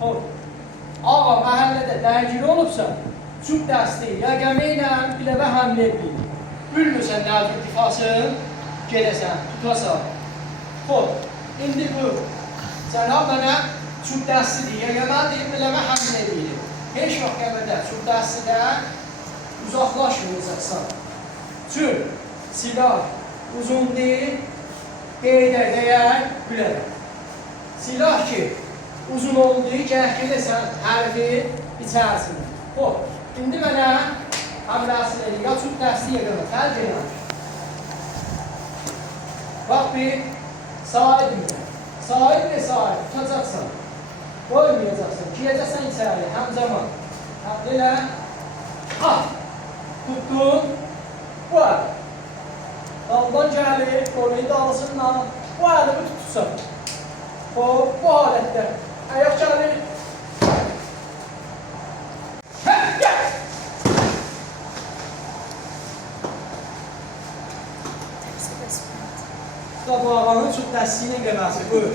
Hop. Ağa məhəllədə dərgir olubsa, cüb dəsti yəqəmə ilə biləvə həmlə edir. Bilmirsən nədir difasın, gedəsən, tutasan. Hop. İndi bu. Cənab mənə cüb dəstidir, yəqəmə deyib biləvə həmlə edir. Heç vaxt qəmədə cüb dəstidə uzaqlaşmayacaqsan. Cüb, silah uzun deyil, qeydə dəyər, gülər. Silah ki, uzun oldu, gəh gedəsən hərfi içərisində. Hop, indi mənə həmləsin edir, ya cüb dəsti yəqəmə, fərq edir. Bax bir, sahib ilə. Sahib və sahib, tutacaqsan. Qoymayacaqsan, girəcəksən içəri, həmzaman. Həmd elə, tutdun, bu əl. Daldan gəlir, qoymayı dalısından, bu əlimi tutursan. Hop, bu halətdə. Ayaq gəlir. Gəl! Bu ağanın çox dəstiyinin qəməsi, buyur.